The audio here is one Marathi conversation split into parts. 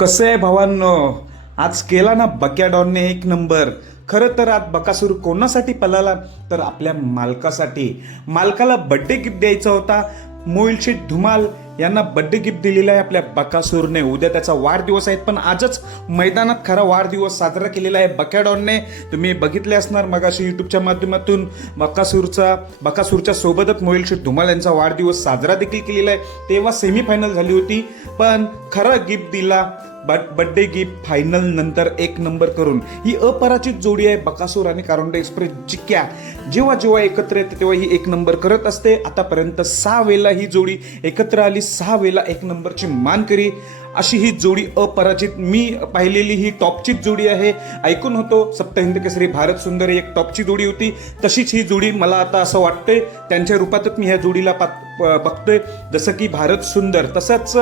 कसं आहे भावांनो? आज केला ना बक्या डॉनने एक नंबर. खरं तर आज बकासूर कोणासाठी पळाला? तर आपल्या मालकासाठी. मालकाला बड्डे गिफ्ट द्यायचा होता. मोईल धुमाल यांना बड्डे गिफ्ट दिलेला आहे आपल्या बकासूरने. उद्या त्याचा वाढदिवस आहे पण आजच मैदानात खरा वाढदिवस साजरा केलेला आहे बकॅडॉनने. तुम्ही बघितले असणार मगाशी युट्यूबच्या माध्यमातून बकासूरचा बकासूरच्या सोबतच मोहिलशी शेठ धुमाल यांचा वाढदिवस साजरा देखील केलेला आहे. तेव्हा सेमीफायनल झाली होती पण खरा गिफ्ट दिला बट बड्डे गिफ्ट फायनल नंतर एक नंबर करून ही अपराजित जोडी आहे बकासूर आणि कारोंडे एक्सप्रेस जिक्या जेव्हा जेव्हा एकत्र येते तेव्हा ही एक नंबर करत असते. आतापर्यंत सहा वेळेला ही जोडी एकत्र आली सहा वेळेला एक नंबरची मान करी. अशी ही जोडी अपराजित मी पाहिलेली ही टॉपचीच जोडी आहे. ऐकून होतो सप्तहिंद केसरी भारत सुंदर ही एक टॉपची जोडी होती. तशीच ही जोडी मला आता असं वाटतंय त्यांच्या रूपातच मी ह्या जोडीला पात- प- बघतोय. जसं की भारत सुंदर तसंच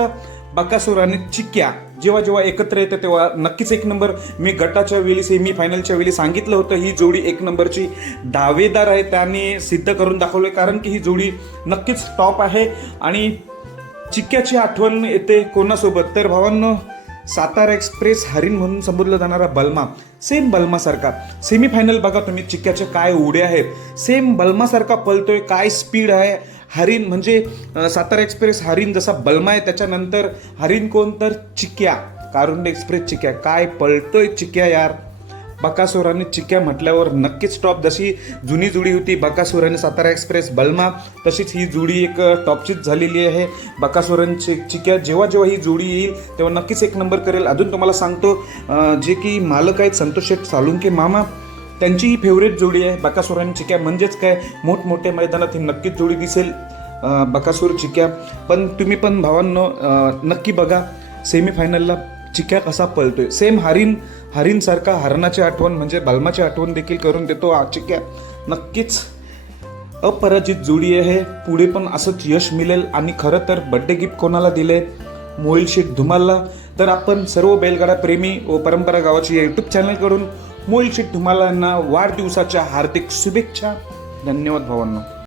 बकासूर आणि चिक्या. जेव्हा जेव्हा एकत्र येते तेव्हा नक्कीच एक नंबर. मी गटाच्या वेळी सेमी फायनलच्या वेळी सांगितलं होतं ही जोडी एक नंबरची दावेदार आहे त्याने सिद्ध करून दाखवले कारण की ही जोडी नक्कीच टॉप आहे. आणि चिक्क्याची आठवण येते कोणासोबत? तर भावांनो सातारा एक्सप्रेस हरिण म्हणून संबोधला जाणारा बल्मा. सेम बल्मासारखा. सेमीफायनल बघा तुम्ही चिक्क्याचे काय उडे आहेत. सेम बल्मासारखा पळतोय काय स्पीड आहे. हरिण म्हणजे सातारा एक्सप्रेस हरिण जसा बल्मा आहे त्याच्यानंतर हरिण कोण? तर चिक्या कारुंड एक्सप्रेस चिक्या काय पळतोय चिक्या यार? बकासूर आणि चिक्या म्हटल्यावर नक्कीच टॉप जशी जुनी जुडी होती बकासूर आणि सातारा एक्सप्रेस बल्मा तशीच ही जोडी एक टॉपचीच झालेली आहे. बकासूर आणि चि चिक्या जेव्हा जेव्हा ही जोडी येईल तेव्हा नक्कीच एक नंबर करेल. अजून तुम्हाला सांगतो जे की मालक आहेत संतोष शेठ सालुंके मामा त्यांची ही फेवरेट जोडी आहे. बकासूर आणि चिक्या म्हणजेच काय? मोठमोठ्या मैदानात ही नक्कीच जोडी दिसेल. अं, बकासूर चिक्या पण तुम्ही पण भावांनो नक्की बघा. सेमीफायनलला चिक्या कसा पळतोय? सेम हरिण हरिणसारखा हरणाची आठवण म्हणजे बल्माची आठवण देखील करून देतो हा चिक्या. नक्कीच अपराजित जोडी आहे. पुढे पण असंच यश मिळेल आणि खरं तर बड्डे गिफ्ट कोणाला दिले? मोईल शेख धुमालला. तर आपण सर्व बैलगाडा प्रेमी व परंपरा गावाची या यूट्यूब चॅनलकडून मोईल शेख धुमाला यांना वाढदिवसाच्या हार्दिक शुभेच्छा. धन्यवाद भावांना.